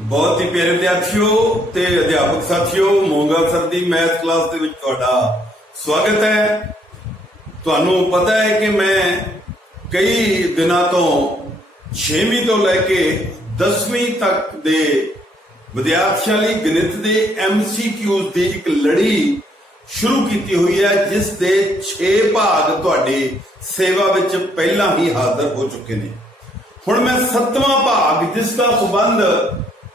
बहुत ही प्यारे विद्यार्थियों ते अध्यापक साथियों, मोंगा सर दी मैथ क्लास दे विच तुहाडा स्वागत है। तुहानू पता है कि मैं कई दिनों तो 6वीं तो लैके 10वीं तक दे विद्यार्थियों लई गणित दे MCQs दी एक लड़ी शुरू की हुई है, जिस दे 6 भाग तुहाडी सेवा विच पहला ही हाजिर हो चुके ने। हुण मैं 7वां भाग जिसका संबंध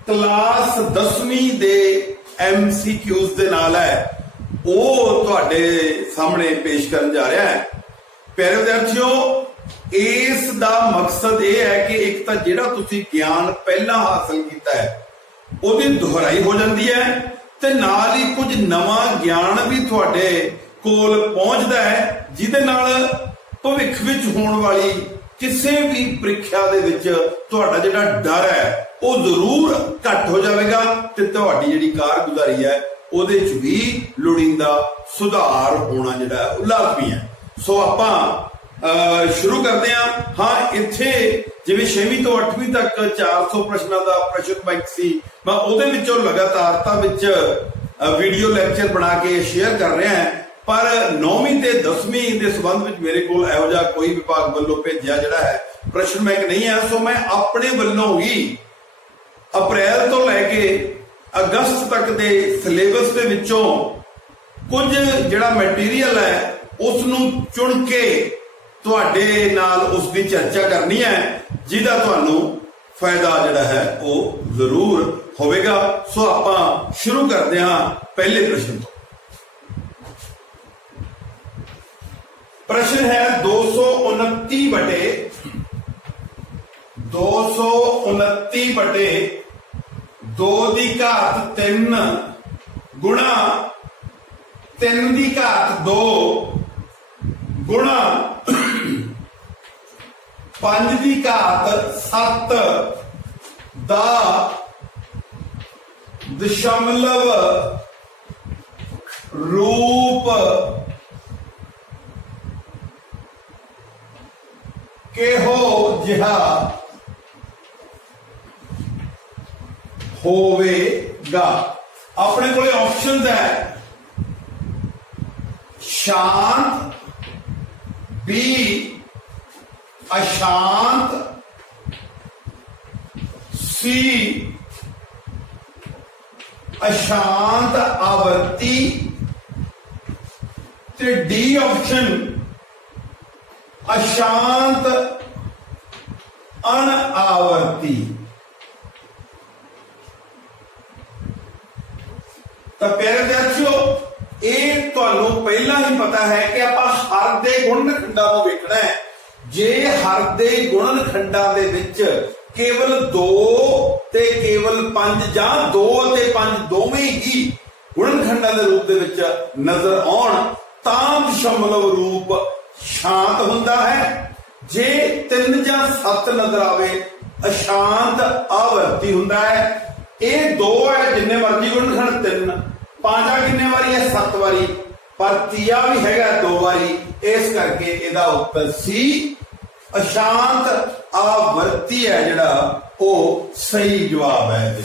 क्लास 10वीं दे MCQs दे नाल है, वो तुहाडे सामने पेश करन जा रहा है। प्यारे विद्यार्थियों, इस दा मकसद ये है कि एक तां जिहड़ा तुसीं ज्ञान पहला हासिल कीता है ਉਹਦੀ ਦੁਹਰਾਈ हो जाती है, ते नाल ही कुछ नवा ज्ञान भी तुहाडे कोल पहुंचदा है, जिहदे नाल भविख विच होण वाली किसी भी ਪ੍ਰੀਖਿਆ ਦੇ ਵਿੱਚ ਤੁਹਾਡਾ ਜਿਹੜਾ ਡਰ ਹੈ ਉਹ ਜ਼ਰੂਰ ਘੱਟ ਹੋ ਜਾਵੇਗਾ ਤੇ ਤੁਹਾਡੀ ਜਿਹੜੀ ਕਾਰਗੁਜ਼ਾਰੀ ਹੈ ਉਹਦੇ ਚ ਵੀ ਲੋੜੀਂਦਾ ਸੁਧਾਰ ਹੋਣਾ ਜਿਹੜਾ ਉਹ ਲਾਜ਼ਮੀ ਹੈ। ਸੋ ਆਪਾਂ शुरू करते हैं। हाँ, इत्थे जिवें 6वीं तो 8वीं तक 400 प्रश्नों का प्रश्न बैंक सी, मैं उहदे विचों लगातारता विच वीडियो लैक्चर बना के शेयर कर रहा है, पर 9वीं ते 10वीं के संबंध में मेरे को इहो जिहा कोई विभाग वालों भेजिया जिहड़ा है प्रश्न बैंक नहीं है। सो मैं अपने वालों ही अप्रैल तो लैके अगस्त तक के सिलेबस के विचों कुछ जिहड़ा मैटीरियल है उसनूं चुन के तुहाडे नाल उसकी चर्चा करनी है, जिहदा तुहानू फायदा जिहड़ा है वो जरूर होवेगा। सो आपां शुरू करते हैं पहले प्रश्न तो। प्रश्न है 229 बटे 2 दी घात 3 गुणा 3 दी घात 2 गुणा 5 दी घात 7 दा दशमलव रूप किहो जिहा होवेगा। अपने कोले ऑप्शंस है शांत, बी अशांत, सी अशांत आवर्ती, ते डी ऑप्शन अशांत अनआवर्ती। तो प्यारे विद्यार्थियों, ये तुहानू पहला ही पता है कि आपां हर दे गुणनखंडां नूं वेखना है। जे हर दे गुणनखंडां दे विच केवल 2 ते केवल 5 जां 2 ते 5 दोवें ही गुणनखंडां दे रूप दे विच नजर आउण तां दशमलव रूप शांत हुंदा है। जे 3 जां 7 नजर आवे अशांत आवर्ती हुंदा है। ये 2 है, जिन्ने मर्जी गुणनखंड 3, 5 किन्ने वारी है 7 वारी, पर तीया भी हैगा 2 वारी, इस करके इहदा उत्तर सी अशांत आवर्ती है जिहड़ा वो सही जवाब है।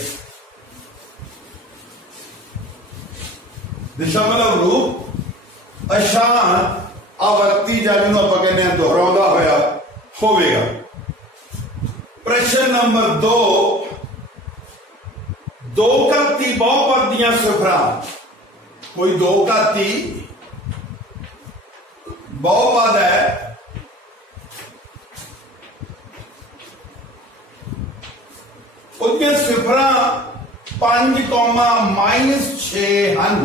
दशमलव रूप अशांत आवर्ती जिहनूं आपां कहने हैं दोहराउंदा होया होवेगा। प्रश्न नंबर 2 घाती बहुपद दियां सिफरां। कोई 2 घाती बहुपद है, उसके सिफरां 5,-6 हैं।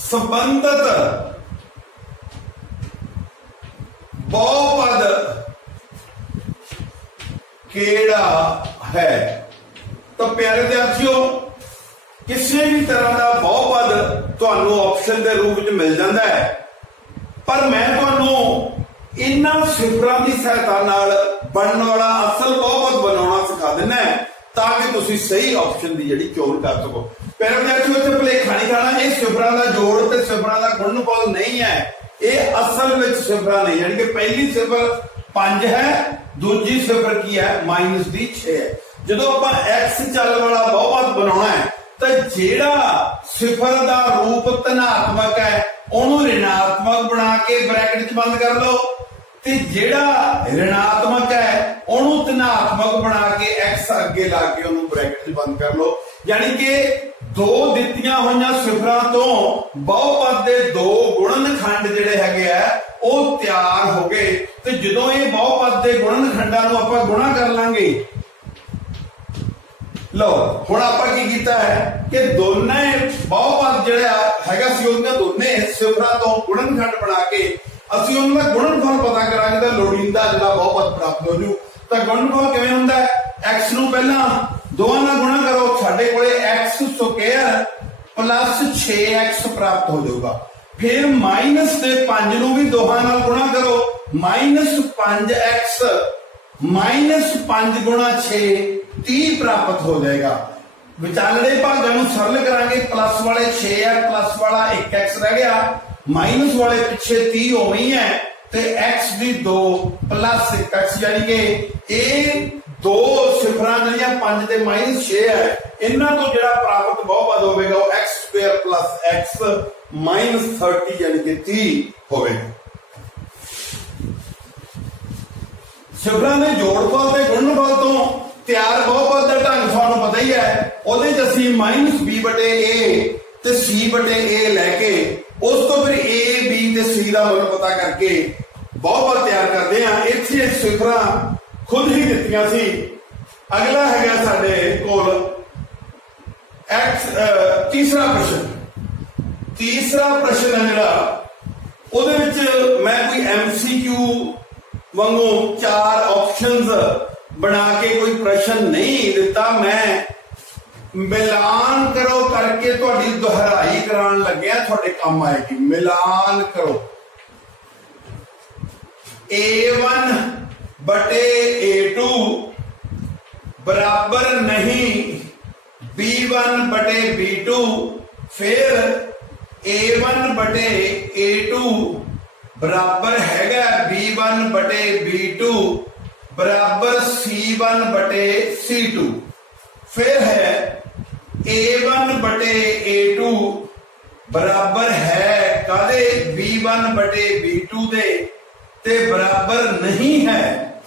संबंधित बहुपद केड़ा है? तो प्यारे विद्यार्थियों, किसी भी तरह का बहुपद तुहानू ऑप्शन के रूप में मिल जाता है, पर मैं तुहानू इन्हां सिफरां की सहायता नाल बनने वाला असल बहुपद बनाना सिखा देना है, ताकि तुसीं सही ऑप्शन की जिहड़ी चोन कर सको। प्यारे विद्यार्थियों, इत्थे भुलेखा नहीं खाना, ये सिफरां का जोड़ ते सिफरां का गुणनफल नहीं है, ये असल में सिफरां नहीं। यानी कि पहली सिफर 5 है, दूजी सिफर की है -6 है। ਜਦੋਂ ਆਪਾਂ x ਚੱਲ ਵਾਲਾ ਬਹੁਪਦ ਬਣਾਉਣਾ ਹੈ ਤਾਂ ਜਿਹੜਾ ਸਿਫਰ ਦਾ ਰੂਪ ਧਨਾਤਮਕ ਹੈ ਉਹਨੂੰ ਰਿਣਾਤਮਕ ਬਣਾ ਕੇ ਬ੍ਰੈਕਟ 'ਚ ਬੰਦ ਕਰ ਲਓ, ਤੇ ਜਿਹੜਾ ਰਿਣਾਤਮਕ ਹੈ ਉਹਨੂੰ ਧਨਾਤਮਕ ਬਣਾ ਕੇ x ਅੱਗੇ ਲਾ ਕੇ ਉਹਨੂੰ ਬ੍ਰੈਕਟ 'ਚ ਬੰਦ ਕਰ ਲਓ। ਯਾਨੀ ਕਿ ਦੋ ਦਿੱਤੀਆਂ ਹੋਈਆਂ ਸਿਫਰਾਂ ਤੋਂ ਬਹੁਪਦ ਦੇ ਦੋ ਗੁਣਨਖੰਡ ਜਿਹੜੇ ਹੈਗੇ ਆ ਉਹ ਤਿਆਰ ਹੋ ਗਏ। ਤੇ ਜਦੋਂ ਇਹ ਬਹੁਪਦ ਦੇ ਗੁਣਨਖੰਡਾਂ ਨੂੰ ਆਪਾਂ ਗੁਣਾ ਕਰ ਲਾਂਗੇ, ਲਓ ਹੁਣ ਆਪਾਂ ਕੀ ਕੀਤਾ ਹੈ ਕਿ ਦੋਨੇ ਬਹੁਪਦ ਜਿਹੜਾ ਹੈਗਾ ਸੀ ਉਹਦੀਆਂ ਦੋਨੇ ਸਿਫਰਾਂ ਤੋਂ ਗੁਣਨਖੰਡ ਬਣਾ ਕੇ ਅਸੀਂ ਉਹਨਾਂ ਦਾ ਗੁਣਨਫਲ ਪਤਾ ਕਰਾਂਗੇ ਤਾਂ ਲੋੜੀਂਦਾ ਜਿਹੜਾ ਬਹੁਪਦ ਪ੍ਰਾਪਤ ਹੋ ਜੂ। ਤਾਂ ਗੁਣਨਫਲ ਕਿਵੇਂ ਹੁੰਦਾ ਹੈ? x ਨੂੰ ਪਹਿਲਾਂ ਦੋਵਾਂ ਨਾਲ ਗੁਣਾ ਕਰੋ, ਸਾਡੇ ਕੋਲੇ x ਸਕੁਅਰ ਪਲੱਸ 6x ਪ੍ਰਾਪਤ ਹੋ ਜਾਊਗਾ। ਫਿਰ ਮਾਈਨਸ ਦੇ 5 ਨੂੰ ਵੀ ਦੋਹਾਂ ਨਾਲ ਗੁਣਾ ਕਰੋ, ਮਾਈਨਸ 5x ਮਾਈਨਸ 5 ਗੁਣਾ 6 30 ਪ੍ਰਾਪਤ ਹੋ ਜਾਏਗਾ। ਵਿਚਾਲੜੇ ਭਾਗਾਂ ਨੂੰ ਸਰਲ ਕਰਾਂਗੇ, ਪਲੱਸ ਵਾਲੇ 6 ਹੈ, ਪਲੱਸ ਵਾਲਾ 1x ਰਹਿ ਗਿਆ, ਮਾਈਨਸ ਵਾਲੇ ਪਿੱਛੇ 30 ਹੋਣੀ ਹੈ ਤੇ x ਦੀ 2 ਪਲੱਸ 1x, ਯਾਨੀ ਕਿ ਇਹ ਦੋ ਸਿਫਰਾਂ ਜਿਹੜੀਆਂ 5 ਤੇ ਮਾਈਨਸ 6 ਹੈ, ਇਹਨਾਂ ਤੋਂ ਜਿਹੜਾ ਪ੍ਰਾਪਤ ਬਹੁਪਦ ਹੋਵੇਗਾ ਉਹ x square plus x minus 30 ਯਾਨੀ ਕਿ 30 ਹੋਵੇਗਾ। ਸਿਫਰਾਂ ਦੇ ਜੋੜਫਲ ਤੇ ਗੁਣਨਫਲ ਤੋਂ ਤਿਆਰ ਬਹੁਪਦ ਦਾ ਢੰਗ ਤੁਹਾਨੂੰ ਪਤਾ ਹੀ ਹੈ। ਉਹਦੇ ਚ ਅਸੀਂ ਮਾਈਨਸ b/a ਤੇ c/a ਲੈ ਕੇ ਉਸ ਤੋਂ ਫਿਰ a b ਤੇ c ਦਾ ਮੁੱਲ ਪਤਾ ਕਰਕੇ ਬਹੁਪਦ ਤਿਆਰ ਕਰਦੇ ਹਾਂ। ਇੱਥੇ ਸਿਫਰਾਂ ਖੁਦ ਹੀ ਦਿੱਤੀਆਂ ਸੀ। ਅਗਲਾ ਹੈਗਾ ਸਾਡੇ ਕੋਲ ਤੀਸਰਾ ਪ੍ਰਸ਼ਨ ਹੈ ਜਿਹੜਾ, ਉਹਦੇ ਵਿੱਚ ਮੈਂ ਕੋਈ MCQ ਵਾਂਗੂ 4 ਆਪਸ਼ਨਸ ਬਣਾ ਕੇ ਕੋਈ ਪ੍ਰਸ਼ਨ ਨਹੀਂ ਦਿੱਤਾ, ਮੈਂ ਮਿਲਾਨ ਕਰੋ ਕਰਕੇ ਤੁਹਾਡੀ ਦੁਹਰਾਈ ਕਰਾਉਣ ਲੱਗਿਆ, ਤੁਹਾਡੇ ਕੰਮ ਆਏਗੀ। ਮਿਲਾਨ ਕਰੋ A1 ਬਟੇ A2 ਬਰਾਬਰ ਨਹੀਂ B1 ਬਟੇ B2, ਫਿਰ A1 ਬਟੇ A2 ਬਰਾਬਰ ਹੈਗਾ B1 ਬਟੇ B2 ਬਰਾਬਰ C1 ਬਟੇ C2, ਫਿਰ ਹੈ A1 ਬਟੇ A2 ਬਰਾਬਰ ਹੈ ਕਾਦੇ B1 ਬਟੇ B2 ਦੇ ਤੇ ਬਰਾਬਰ ਨਹੀਂ ਹੈ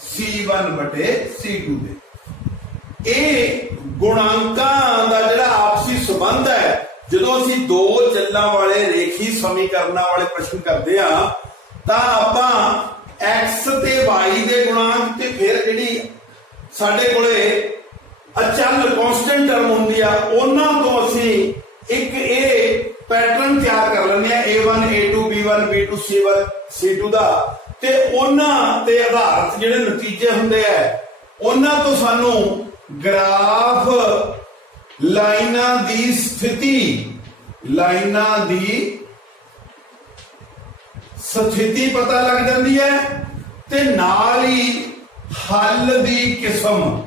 C1 ਬਟੇ C2 ਦੇ। ਇਹ ਗੁਣਾਂਕਾਂ ਦਾ ਜਿਹੜਾ ਆਪਸੀ ਸੰਬੰਧ ਹੈ, ਜਦੋਂ ਅਸੀਂ ਦੋ ਚੱਲਾਂ ਵਾਲੇ ਰੇਖੀ ਸਮੀਕਰਨਾਂ ਵਾਲੇ ਪ੍ਰਸ਼ਨ ਕਰਦੇ ਆ ਤਾਂ ਆਪਾਂ x ਤੇ y ਦੇ ਗੁਣਾਂਕ ਤੇ ਫਿਰ ਜਿਹੜੀ ਸਾਡੇ ਕੋਲੇ ਅਚਲ ਕਨਸਟੈਂਟ ਟਰਮ ਹੁੰਦੀ ਆ ਉਹਨਾਂ ਤੋਂ ਅਸੀਂ ਇੱਕ ਇਹ ਪੈਟਰਨ ਤਿਆਰ ਕਰ ਲੈਂਦੇ ਆ A1 A2 B1 B2 C1 C2 ਦਾ, ਤੇ ਉਹਨਾਂ ਤੇ ਆਧਾਰਿਤ ਜਿਹੜੇ ਨਤੀਜੇ ਹੁੰਦੇ ਆ ਉਹਨਾਂ ਤੋਂ ਸਾਨੂੰ ਗ੍ਰਾਫ ਲਾਈਨਾਂ ਦੀ ਸਥਿਤੀ ਪਤਾ ਲੱਗ ਜਾਂਦੀ ਹੈ ਤੇ ਨਾਲ ਹੀ ਹੱਲ ਦੀ ਕਿਸਮ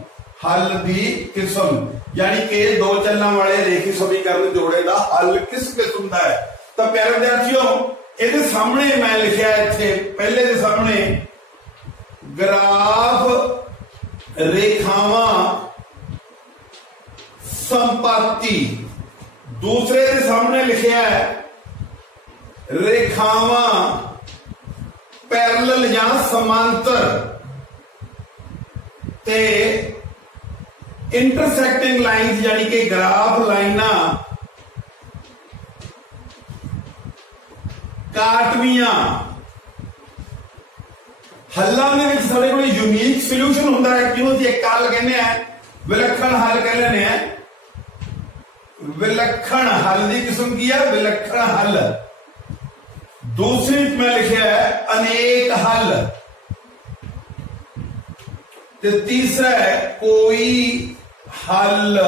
ਯਾਨੀ ਕਿ ਦੋ ਚੱਲਾਂ ਵਾਲੇ ਰੇਖੀ ਸਮੀਕਰਨ ਜੋੜੇ ਦਾ ਹੱਲ ਕਿਸ ਕਿਸਮ ਦਾ ਹੈ। ਤਾਂ ਪਿਆਰੇ ਵਿਦਿਆਰਥੀਓ, ਇਹਦੇ ਸਾਹਮਣੇ ਮੈਂ ਲਿਖਿਆ ਇੱਥੇ ਪਹਿਲੇ ਦੇ ਸਾਹਮਣੇ ਗ੍ਰਾਫ ਰੇਖਾਵਾਂ ਸੰਪਾਤੀ, ਦੂਸਰੇ ਦੇ ਸਾਹਮਣੇ ਲਿਖਿਆ ਹੈ ਰੇਖਾਵਾਂ ਪੈਰਲਲ ਜਾਂ ਸਮਾਂਤਰ, ਤੇ ਇੰਟਰਸੈਕਟਿੰਗ ਲਾਈਨਸ ਯਾਨੀ ਕਿ ਗ੍ਰਾਫ ਲਾਈਨਾਂ ਕਾਟਵੀਆਂ। ਹੱਲਾਂ ਦੇ ਵਿੱਚ ਸਾਡੇ ਕੋਲ ਯੂਨੀਕ ਸੋਲੂਸ਼ਨ ਹੁੰਦਾ ਹੈ, ਕਿਉਂ ਅਸੀਂ ਇੱਕ ਹੱਲ ਕਹਿੰਦੇ ਆ, ਵਿਲੱਖਣ ਹੱਲ ਕਹਿੰਦੇ ਆ। ਵਿਲੱਖਣ ਹੱਲ ਦੀ ਕਿਸਮ ਕੀ ਹੈ? ਵਿਲੱਖਣ ਹੱਲ। ਦੂਸਰੀ ਮੈਂ ਲਿਖਿਆ ਹੈ ਅਨੇਕ ਹੱਲ, ਤੇ ਤੀਸਰਾ ਹੈ ਕੋਈ ਹੱਲ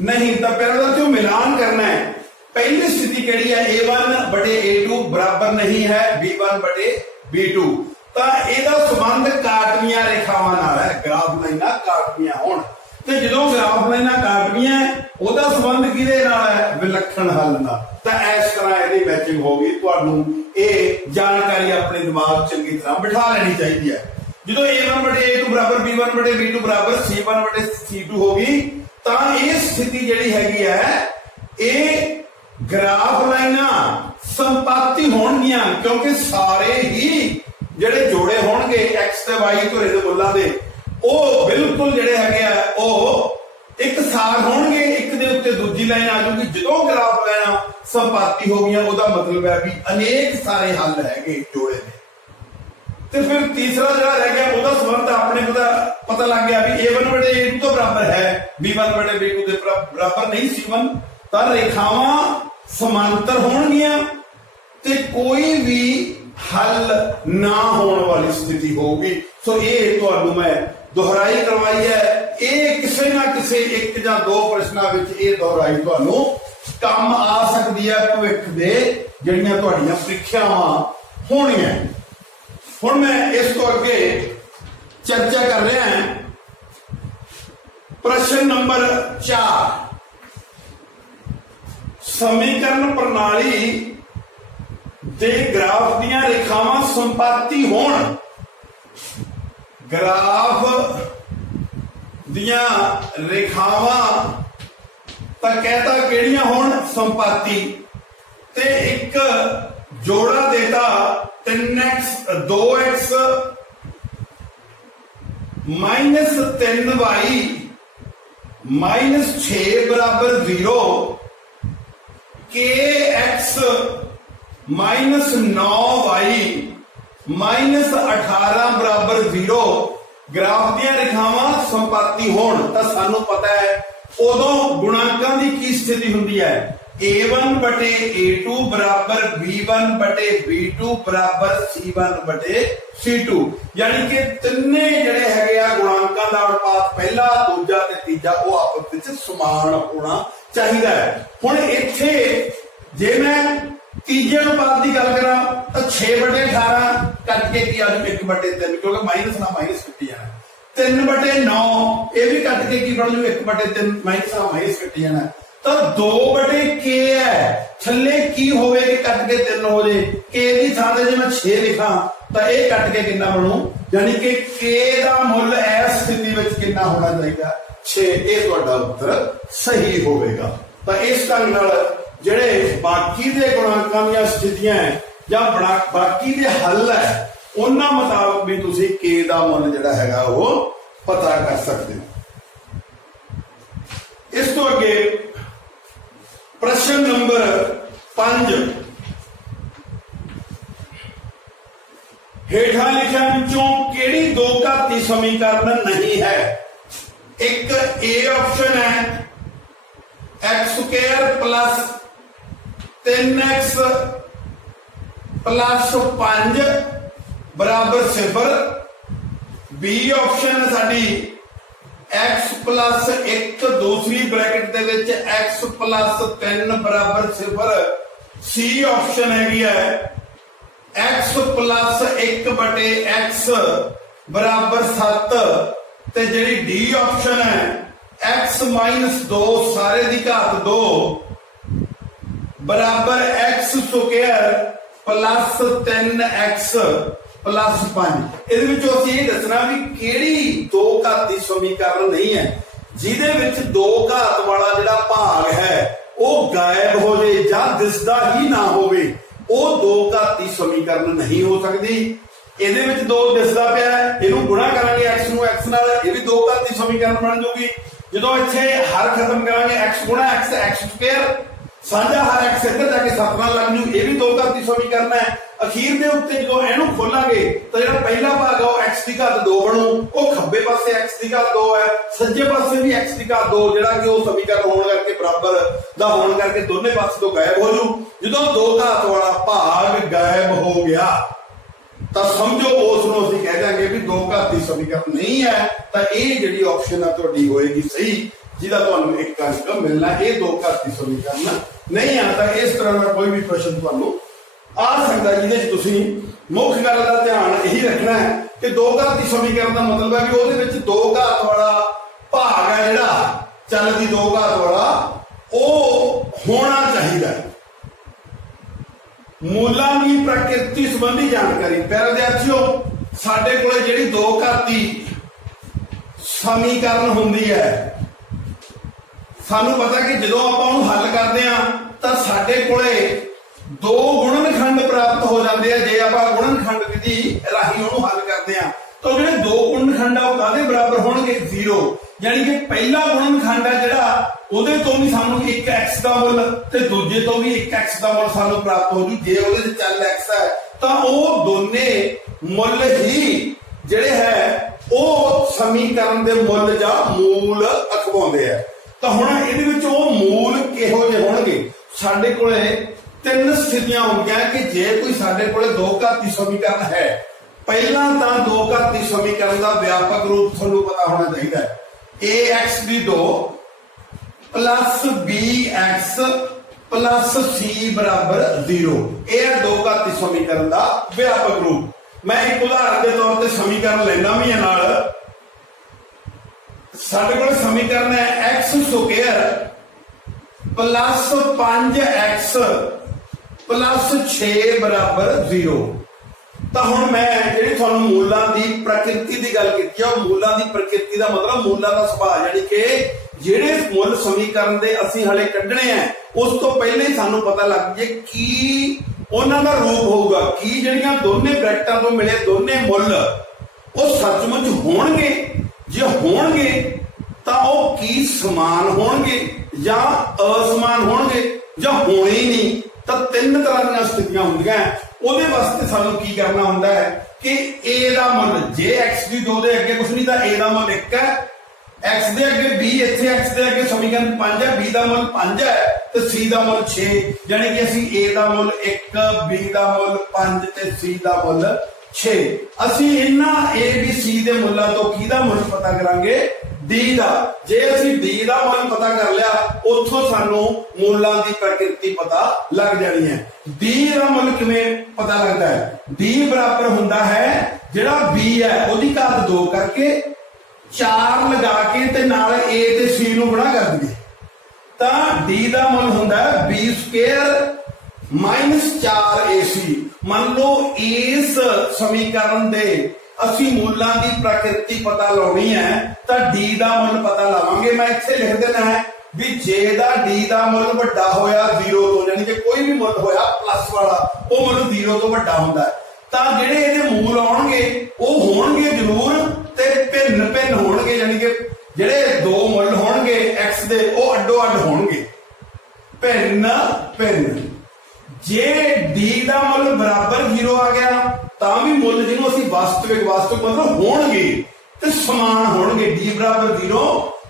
ਨਹੀਂ। ਤਾਂ ਪਹਿਲਾਂ ਤਾਂ ਮਿਲਾਨ ਕਰਨਾ ਹੈ। ਪਹਿਲੀ ਸਥਿਤੀ ਕਿਹੜੀ ਹੈ? A1 ਬਟੇ A2 ਬਰਾਬਰ ਨਹੀਂ ਹੈ B1 ਬਟੇ B2। ਤਾਂ ਇਹਦਾ ਸੰਬੰਧ ਕਾਟਵੀਆਂ ਰੇਖਾਵਾਂ ਨਾਲ ਹੈ, ਗ੍ਰਾਫ ਲਾਈਨਾਂ ਕਾਟਵੀਆਂ ਹੋਣ। ਤੇ ਜਦੋਂ ਗ੍ਰਾਫ ਲਾਈਨਾਂ ਕਾਟਵੀਆਂ ਉਹਦਾ ਸੰਬੰਧ ਕਿਹਦੇ ਨਾਲ ਹੈ? ਵਿਲੱਖਣ ਹੱਲ ਨਾਲ। ਤਾਂ ਇਸ ਤਰ੍ਹਾਂ ਇਹਦੀ ਮੈਚਿੰਗ ਹੋ ਗਈ। ਤੁਹਾਨੂੰ ਇਹ ਜਾਣਕਾਰੀ ਆਪਣੇ ਦਿਮਾਗ 'ਚ ਚੰਗੀ ਤਰ੍ਹਾਂ ਬਿਠਾ ਲੈਣੀ ਚਾਹੀਦੀ ਹੈ। जो a1 बटे a2 बराबर b1 बटे b2 बराबर c1 बटे c2 होगी तो यह स्थिति जिहड़ी हैगी है ये ग्राफ लाइना संपाती होणगियां क्योंकि सारे ही जिहड़े जोड़े होणगे x ते y धुरे दे मुल्लां दे ਉਹ बिल्कुल ਜਿਹੜੇ ਹੈਗੇ ਆ ਉਹ ਇੱਕ ਸਾਰ ਹੋਣਗੇ ਇੱਕ ਦੇ ਉੱਤੇ ਦੂਜੀ ਲਾਈਨ ਆ ਜੂਗੀ ਜਦੋਂ ਗ੍ਰਾਫ ਲਾਈਨਾਂ ਸੰਪਾਤੀ ਹੋ ਗਈਆਂ ਉਹਦਾ ਮਤਲਬ ਹੈ ਵੀ ਅਨੇਕ ਸਾਰੇ ਹੱਲ ਹੈਗੇ ਜੋੜੇ ਦੇ ਤੇ ਫਿਰ ਤੀਸਰਾ ਜਿਹੜਾ ਰਹਿ ਗਿਆ ਉਹਦਾ ਸੰਬੰਧ ਆਪਣੇ ਪਤਾ ਲੱਗ ਗਿਆ ਵੀ a1 ਬਟੇ a2 ਤੋਂ ਬਰਾਬਰ ਹੈ b1 ਬਟੇ b2 ਦੇ ਬਰਾਬਰ ਨਹੀਂ c1 ਤਾਂ ਰੇਖਾਵਾਂ ਸਮਾਂਤਰ ਹੋਣਗੀਆਂ ਤੇ ਕੋਈ ਵੀ हल ना होने वाली स्थिति होगी सो ये तुहानू मैं दोहराई करवाई है ये किसी ना किसी एक या दो प्रश्नों विच ये दोहराई तुहानू काम आ सकती है भविख दे जिहड़ियां तुहाडीआं परीक्षावां होणीआं हुण मैं इस तो अगे चर्चा कर रहा है प्रश्न नंबर 4 समीकरण प्रणाली दे ग्राफ दियां रेखावां संपाती होण ग्राफ दियां रेखावां तां कहता किहड़ियां होण संपाती ते एक जोड़ा देता 3x 2x minus 3y minus 6 बराबर 0 kx माइनस 9y माइनस 18 बराबर 0 ग्राफ दियां रेखावां संपाती होण तां सानू पता है उदों गुणांकां दी की स्थिति हुंदी है a1 बटे a2 बराबर b1 बटे b2 बराबर c1 बटे c2 यानी कि तिन्ने जिहड़े हैगे आ गुणांकां दा अनुपात पहला दूजा ते तीजा वो आपस विच समान होना चाहिदा है हुण इत्थे जे मैं तीजे अनुपात की गल करा तो 6 बटे 18 कट के की आज 1 बटे 3 क्योंकि माइनस ना माइनस कटी जाना 3 बटे 9 ये भी कट के की बन जू 1 बटे 3 माइनस ना माइनस कटी जाना तो 2 बटे k है थल्ले की होवे कि कट के 3 हो जाए k दी थां ते जे मैं 6 लिखा तो ये कट के कितना बनू यानी कि k दा मुल इस स्थिति विच कितना होना चाहिए 6 ये तुहाडा उत्तर सही होवेगा तो इस ढंग नाल ਜਿਹੜੇ ਬਾਕੀ ਦੇ ਗੁਣਾਂਕਾਂ ਦੀਆਂ ਸਥਿਤੀਆਂ ਜਾਂ ਬਾਕੀ ਦੇ ਹੱਲ ਹੈ ਉਹਨਾਂ ਮੁਤਾਬਕ ਵੀ ਤੁਸੀਂ k ਦਾ ਮੁੱਲ ਜਿਹੜਾ ਹੈਗਾ ਉਹ ਪਤਾ ਕਰ ਸਕਦੇ ਹੋ ਇਸ ਤੋਂ ਅੱਗੇ ਪ੍ਰਸ਼ਨ ਨੰਬਰ 5 ਹੇਠਾਂ ਲਿਖਿਆਂ ਵਿੱਚੋਂ ਕਿਹੜੀ ਦੋ ਘਾਤੀ ਸਮੀਕਰਨ ਨਹੀਂ ਹੈ ਇੱਕ A ਆਪਸ਼ਨ ਹੈ x square plus 3x plus 5 बराबर 0 बी ऑप्शन साडी x प्लस 1 दूसरी ब्रैकेट दे विच x प्लस 3 बराबर 0 सी ऑप्शन है x प्लस 1 बटे x बराबर 7 ते जिहड़ी डी ऑप्शन है x माइनस 2 सारे दी घात 2 बराबर x square plus 3x plus 5 ਇਹਦੇ ਵਿੱਚੋਂ ਅਸੀਂ ਇਹ ਦੱਸਣਾ ਵੀ ਕਿਹੜੀ ਦੋ ਘਾਤੀ ਸਮੀਕਰਨ ਨਹੀਂ ਹੈ ਜਿਹਦੇ ਵਿੱਚ ਦੋ ਘਾਤ ਵਾਲਾ ਜਿਹੜਾ ਭਾਗ ਹੈ ਉਹ ਗਾਇਬ ਹੋ ਜਾਏ ਜਾਂ ਦਿਸਦਾ ਹੀ ਨਾ ਹੋਵੇ ਉਹ ਦੋ ਘਾਤੀ ਸਮੀਕਰਨ ਨਹੀਂ ਹੋ ਸਕਦੀ ਇਹਦੇ ਵਿੱਚ ਦੋ ਦਿਸਦਾ ਪਿਆ ਇਹਨੂੰ ਗੁਣਾ ਕਰਾਂਗੇ x ਨੂੰ x ਨਾਲ ਇਹ ਵੀ ਦੋ ਘਾਤੀ ਸਮੀਕਰਨ ਬਣ ਜਾਊਗੀ ਜਦੋਂ ਇੱਥੇ ਹਰ ਖਤਮ ਕਰਾਂਗੇ x ਗੁਣਾ x x ਸਕੁਅਰ ਸਾਂਝਾ ਹਰ x ਇੱਧਰ ਜਾ ਕੇ 7 ਨਾਲ ਲੱਗ ਜੂ ਇਹ ਵੀ ਦੋ ਘਾਤੀ ਸਮੀਕਰਨ ਹੈ ਅਖੀਰ ਦੇ ਉੱਤੇ ਜਦੋਂ ਇਹਨੂੰ ਖੋਲਾਂਗੇ ਤਾਂ ਜਿਹੜਾ ਪਹਿਲਾ ਭਾਗ ਆ ਉਹ x ਦੀ ਘਾਤ 2 ਬਣੂ ਉਹ ਖੱਬੇ ਪਾਸੇ x ਦੀ ਘਾਤ 2 ਹੈ ਸੱਜੇ ਪਾਸੇ ਵੀ x ਦੀ ਘਾਤ 2 ਜਿਹੜਾ ਕਿ ਉਹ ਸਮੀਕਰਨ ਹੋਣ ਕਰਕੇ ਬਰਾਬਰ ਦਾ ਹੋਣ ਕਰਕੇ ਦੋਨੇ ਪਾਸੇ ਤੋਂ ਗਾਇਬ ਹੋ ਜੂ ਜਦੋਂ ਦੋ ਘਾਤ ਵਾਲਾ ਭਾਗ ਗਾਇਬ ਹੋ ਗਿਆ ਤਾਂ ਸਮਝੋ ਉਸ ਨੂੰ ਅਸੀਂ ਕਹਿ ਦਾਂਗੇ ਵੀ ਦੋ ਘਾਤੀ ਸਮੀਕਰਨ ਨਹੀਂ ਹੈ ਤਾਂ ਇਹ ਜਿਹੜੀ ਆਪਸ਼ਨ ਆ ਤੁਹਾਡੀ ਹੋਏਗੀ ਸਹੀ ਜਿਹਦਾ ਤੁਹਾਨੂੰ ਇੱਕ ਅੰਕ ਮਿਲਣਾ ਇਹ ਦੋ ਘਾਤੀ ਸਮੀਕਰਨ ਨਹੀਂ ਆ ਤਾਂ ਇਸ ਤਰ੍ਹਾਂ ਦਾ ਕੋਈ ਵੀ ਪ੍ਰਸ਼ਨ ਤੁਹਾਨੂੰ ਆ ਸਕਦਾ ਜਿਹਦੇ ਵਿੱਚ ਤੁਸੀਂ ਮੁੱਖ ਗੱਲ ਦਾ ਧਿਆਨ ਇਹੀ ਰੱਖਣਾ ਹੈ ਕਿ ਦੋ ਘਾਤੀ ਸਮੀਕਰਨ ਦਾ ਮਤਲਬ ਹੈ ਕਿ ਉਹਦੇ ਵਿੱਚ ਦੋ ਘਾਤ ਵਾਲਾ ਭਾਗ ਹੈ ਜਿਹੜਾ ਚੱਲਦੀ ਦੋ ਘਾਤ ਵਾਲਾ ਉਹ ਹੋਣਾ ਚਾਹੀਦਾ ਹੈ मूलां की प्रकृति संबंधी जानकारी प्यारे विद्यार्थियों ਸਾਡੇ कोले ਜਿਹੜੀ दो घाती समीकरण ਹੁੰਦੀ है, ਸਾਨੂੰ पता कि ਜਦੋਂ ਆਪਾਂ ਉਹਨੂੰ हल करते हैं तो ਸਾਡੇ ਕੋਲੇ दो गुणनखंड प्राप्त हो जाते हैं। जे ਆਪਾਂ गुणनखंड विधि राही ਉਹਨੂੰ हल करते हैं तो ਜਿਹੜੇ दो गुणनखंड ਆ ਉਹ ਕਾਹਦੇ ਬਰਾਬਰ ਹੋਣਗੇ? 0। यानी कि पहला गुणनखंड है ਜਿਹੜਾ ਉਹਦੇ ਤੋਂ ਵੀ ਸਾਨੂੰ 1x ਦਾ ਮੁੱਲ ਤੇ ਦੂਜੇ ਤੋਂ ਵੀ 1x ਦਾ ਮੁੱਲ ਸਾਨੂੰ ਪ੍ਰਾਪਤ ਹੋ ਜੂ। ਜੇ ਉਹਦੇ ਵਿੱਚ ਚੱਲ x ਹੈ ਤਾਂ ਉਹ ਦੋਨੇ ਮੁੱਲ ਹੀ ਜਿਹੜੇ ਹੈ ਉਹ ਸਮੀਕਰਨ ਦੇ ਮੁੱਲ ਜਾਂ ਮੂਲ ਅਖਵਾਉਂਦੇ ਆ। ਤਾਂ ਹੁਣ ਇਹਦੇ ਵਿੱਚ ਉਹ ਮੂਲ ਕਿਹੋ ਜਿਹੇ ਹੋਣਗੇ? ਸਾਡੇ ਕੋਲੇ ਤਿੰਨ ਸਥਿਤੀਆਂ ਹੁੰਦੀਆਂ ਕਿ ਜੇ ਕੋਈ ਸਾਡੇ ਕੋਲੇ ਦੋ ਘਾਤੀ ਸਮੀਕਰਨ ਹੈ, ਪਹਿਲਾਂ ਤਾਂ ਦੋ ਘਾਤੀ ਸਮੀਕਰਨ ਦਾ ਵਿਆਪਕ ਰੂਪ ਤੁਹਾਨੂੰ ਪਤਾ ਹੋਣਾ ਚਾਹੀਦਾ ਹੈ। ax ਦੀ 2 प्लस bx प्लस c बराबर 0। यह दो घाती समीकरण का व्यापक रूप। मैं एक उदाहरण के तौर पर समीकरण लेना भी है नाल। साडे कोल समीकरण है x square plus 5x plus 6 बराबर 0। तो हुण मैं जिहड़ी तुहानूं मूलां दी प्रकृति की गल कीती है, मूलां दी प्रकृति का मतलब मूलां दा सुभाव, यानी कि ਜਿਹੜੇ ਮੁੱਲ ਸਮੀਕਰਨ ਦੇ ਅਸੀਂ ਹਲੇ ਕੱਢਣੇ ਆ ਉਸ ਤੋਂ ਪਹਿਲਾਂ ਹੀ ਸਾਨੂੰ ਪਤਾ ਲੱਗ ਜੇ ਕੀ ਉਹਨਾਂ ਦਾ ਰੂਪ ਹੋਊਗਾ, ਕੀ ਜਿਹੜੀਆਂ ਦੋਨੇ ਬ੍ਰੈਕਟਾਂ ਤੋਂ ਮਿਲੇ ਦੋਨੇ ਮੁੱਲ ਉਹ ਸੱਚਮੁੱਚ ਹੋਣਗੇ। ਜੇ ਹੋਣਗੇ ਤਾਂ ਉਹ ਕੀ ਸਮਾਨ ਹੋਣਗੇ ਜਾਂ ਅਸਮਾਨ ਹੋਣਗੇ ਜਾਂ ਹੋਣੇ ਹੀ ਨਹੀਂ। ਤਾਂ ਤਿੰਨ ਤਰ੍ਹਾਂ ਦੀਆਂ ਸਥਿਤੀਆਂ ਹੁੰਦੀਆਂ। ਉਹਦੇ ਵਾਸਤੇ ਸਾਨੂੰ ਕੀ ਕਰਨਾ ਹੁੰਦਾ ਹੈ ਕਿ a ਦਾ ਮੁੱਲ ਜੇ x ਦੀ 2 ਦੇ ਅੱਗੇ ਕੁਝ ਨਹੀਂ ਤਾਂ a ਦਾ ਮੁੱਲ 1 ਹੈ, x ਦੇ ਅੱਗੇ b, ਇੱਥੇ x ਦੇ ਅੱਗੇ ਸਮੀਕਰਨ 5 ਹੈ, b ਦਾ ਮੁੱਲ 5 ਹੈ ਤੇ c ਦਾ ਮੁੱਲ 6। ਯਾਨੀ ਕਿ ਅਸੀਂ a ਦਾ ਮੁੱਲ 1, b ਦਾ ਮੁੱਲ 5 ਤੇ c ਦਾ ਮੁੱਲ 6। ਅਸੀਂ ਇਹਨਾਂ a b c ਦੇ ਮੁੱਲਾਂ ਤੋਂ ਕਿਹਦਾ ਮੁੱਲ ਪਤਾ ਕਰਾਂਗੇ? d ਦਾ। ਜੇ ਅਸੀਂ d ਦਾ ਮੁੱਲ ਪਤਾ ਕਰ ਲਿਆ ਉੱਥੋਂ ਸਾਨੂੰ ਮੁੱਲਾਂ ਦੀ ਪ੍ਰਕਿਰਤੀ ਪਤਾ ਲੱਗ ਜਾਣੀ ਹੈ। d ਦਾ ਮੁੱਲ ਕਿਵੇਂ ਪਤਾ ਲੱਗਦਾ ਹੈ? d ਬਰਾਬਰ ਹੁੰਦਾ ਹੈ ਜਿਹੜਾ b ਹੈ ਉਹਦੀ ਘਾਤ 2 ਕਰਕੇ 4 ਲਗਾ ਕੇ ਤੇ ਨਾਲ a ਤੇ c ਨੂੰ ਗੁਣਾ ਕਰ ਦਈਏ ਤਾਂ d ਦਾ ਮੁੱਲ ਹੁੰਦਾ ਹੈ b ਸਕੁਅਰ ਮਾਈਨਸ 4ac। ਮੰਨ ਲਓ ਇਸ ਸਮੀਕਰਨ ਦੇ ਅਸੀਂ ਮੁੱਲਾਂ ਦੀ ਪ੍ਰਕਿਰਤੀ ਪਤਾ ਲਾਉਣੀ ਹੈ ਤਾਂ d ਦਾ ਮੁੱਲ ਪਤਾ ਲਾਵਾਂਗੇ। ਮੈਂ ਇੱਥੇ ਲਿਖ ਦੇਣਾ ਹੈ ਵੀ ਜੇ ਦਾ d ਦਾ ਮੁੱਲ ਵੱਡਾ ਹੋਇਆ 0 ਤੋਂ, ਯਾਨੀ ਕਿ ਕੋਈ ਵੀ ਮੁੱਲ ਹੋਇਆ ਪਲੱਸ ਵਾਲਾ ਉਹ ਮੁੱਲ 0 ਤੋਂ ਵੱਡਾ ਹੁੰਦਾ ਹੈ ਤਾਂ ਜਿਹੜੇ ਇਹਦੇ ਮੂਲ ਆਉਣਗੇ ਉਹ ਹੋਣਗੇ ਜ਼ਰੂਰ ਤੇ ਭਿੰਨ ਭਿੰਨ ਹੋਣਗੇ। ਯਾਨੀ ਕਿ ਜਿਹੜੇ ਦੋ ਮੁੱਲ ਹੋਣਗੇ x ਦੇ ਉਹ ਅੱਡੋ ਅੱਡ ਹੋਣਗੇ, ਭਿੰਨ ਭਿੰਨ। ਜੇ d ਦਾ ਮੁੱਲ ਬਰਾਬਰ 0 ਆ ਗਿਆ ਤਾਂ ਵੀ ਮੁੱਲ ਜਿਹਨੂੰ ਅਸੀਂ ਵਾਸਤਵਿਕ ਮਤਲਬ ਹੋਣਗੇ ਤੇ ਸਮਾਨ ਹੋਣਗੇ। d ਬਰਾਬਰ 0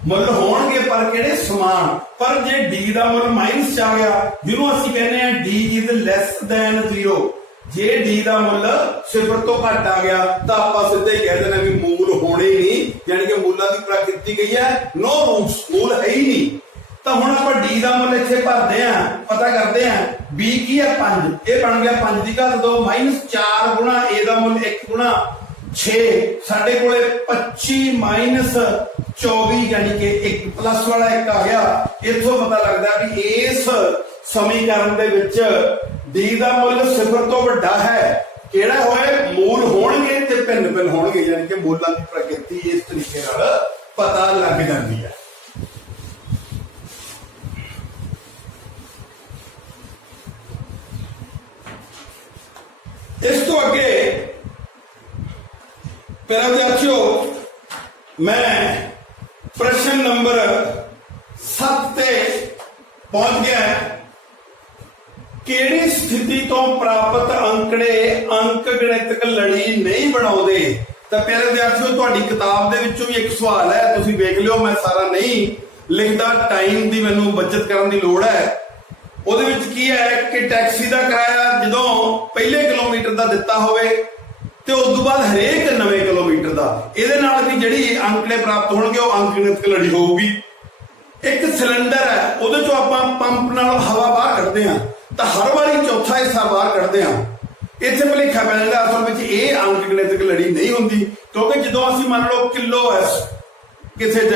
ਮੁੱਲ ਹੋਣਗੇ ਪਰ ਕਿਹੜੇ? ਸਮਾਨ। ਪਰ ਜੇ d ਦਾ ਮੁੱਲ ਮਾਈਨਸ ਚ ਆ ਗਿਆ ਜਿਹਨੂੰ ਅਸੀਂ ਕਹਿੰਦੇ ਆ d ਇਜ਼ ਲੈਸ ਦੈਨ 0, ਜੇ d ਦਾ ਮੁੱਲ 0 ਤੋਂ ਘੱਟ ਆ ਗਿਆ ਤਾਂ ਆਪਾਂ ਸਿੱਧਾ ਹੀ ਕਹਿ ਦੇਣਾ ਵੀ ਮੂਲ ਹੋਣੇ ਹੀ ਨਹੀਂ। ਯਾਨੀ ਕਿ ਮੂਲਾਂ ਦੀ ਪ੍ਰਕਿਰਤੀ ਗਈ ਹੈ ਨੋ ਰੂਟਸ, ਮੂਲ ਹੈ ਹੀ ਨਹੀਂ। ਤਾਂ ਹੁਣ ਆਪਾਂ d ਦਾ ਮੁੱਲ ਇੱਥੇ ਭਰਦੇ ਆਂ, ਪਤਾ ਕਰਦੇ ਆਂ। b ਕੀ ਹੈ? 5। ਇਹ ਬਣ ਗਿਆ 5 ਦੀ ਘਾਤ 2 ਮਾਈਨਸ 4 ਗੁਣਾ a ਦਾ ਮੁੱਲ 1 ਗੁਣਾ 6। ਸਾਡੇ ਕੋਲੇ 25 ਮਾਈਨਸ 24 ਯਾਨੀ ਕਿ 1 ਪਲੱਸ ਵਾਲਾ 1 ਆ ਗਿਆ। ਇੱਥੋਂ ਪਤਾ ਲੱਗਦਾ ਵੀ ਇਸ ਸਮੀਕਰਨ ਦੇ ਵਿੱਚ d ਦਾ ਮੁੱਲ 0 ਤੋਂ ਵੱਡਾ ਹੈ। ਕਿਹੜਾ ਹੋਏ? ਮੂਲ ਹੋਣਗੇ ਤੇ ਭਿੰਨ ਭਿੰਨ ਹੋਣਗੇ। ਯਾਨੀ ਕਿ ਮੂਲਾਂ ਦੀ ਪ੍ਰਕਿਰਤੀ ਇਸ ਤਰੀਕੇ ਨਾਲ ਪਤਾ ਲੱਗ ਜਾਂਦੀ ਹੈ। ਇਸ ਤੋਂ ਅੱਗੇ ਪਿਆਰੇ ਵਿਦਿਆਰਥੀਓ ਮੈਂ ਪ੍ਰਸ਼ਨ ਨੰਬਰ 7 ਤੇ ਪਹੁੰਚ ਗਿਆ। ਕਿਹੜੀ ਸਥਿਤੀ ਤੋਂ ਪ੍ਰਾਪਤ ਅੰਕੜੇ ਅੰਕ ਗਣਿਤਕ ਲੜੀ ਨਹੀਂ ਬਣਾਉਂਦੇ? ਤਾਂ ਪਿਆਰੇ ਵਿਦਿਆਰਥੀਓ ਤੁਹਾਡੀ ਕਿਤਾਬ ਦੇ ਵਿੱਚੋਂ ਵੀ ਇੱਕ ਸਵਾਲ ਹੈ, ਤੁਸੀਂ ਵੇਖ ਲਿਓ। ਮੈਂ ਸਾਰਾ ਨਹੀਂ ਲਿਖਦਾ, ਟਾਈਮ ਦੀ ਮੈਨੂੰ ਬਚਤ ਕਰਨ ਦੀ ਲੋੜ ਹੈ। ਉਹਦੇ ਵਿੱਚ ਕੀ ਹੈ ਕਿ ਟੈਕਸੀ ਦਾ ਕਿਰਾਇਆ ਜਦੋਂ ਪਹਿਲੇ ਕਿਲੋਮੀਟਰ ਦਾ ਦਿੱਤਾ ਹੋਵੇ ਤੇ ਉਸ ਤੋਂ ਬਾਅਦ ਹਰੇਕ ਨਵੇਂ ਕਿਲੋਮੀਟਰ ਦਾ, ਇਹਦੇ ਨਾਲ ਵੀ ਜਿਹੜੀ ਅੰਕੜੇ ਪ੍ਰਾਪਤ ਹੋਣਗੇ ਉਹ ਅੰਕ ਗਣਿਤਕ ਲੜੀ ਹੋਊਗੀ। ਇੱਕ ਸਿਲੰਡਰ ਹੈ, ਉਹਦੇ ਚੋਂ ਆਪਾਂ ਪੰਪ ਨਾਲ ਹਵਾ ਬਾਹਰ ਕੱਢਦੇ ਹਾਂ ਤਾਂ ਹਰ ਵਾਰੀ ਚੌਥਾ ਹਿੱਸਾ ਬਾਹਰ ਕੱਢਦੇ ਹਾਂ। ਇੱਥੇ ਭੁਲੇਖਾ ਪੈ ਜਾਂਦਾ, ਅਸਲ ਵਿੱਚ ਇਹ ਅੰਕ ਗਣਿਤਕ ਲੜੀ ਨਹੀਂ ਹੁੰਦੀ ਕਿਉਂਕਿ ਜਦੋਂ ਅਸੀਂ ਮੰਨ ਲਓ ਕਿਲੋ ਹੈ, ਕਿਸੇ 'ਚ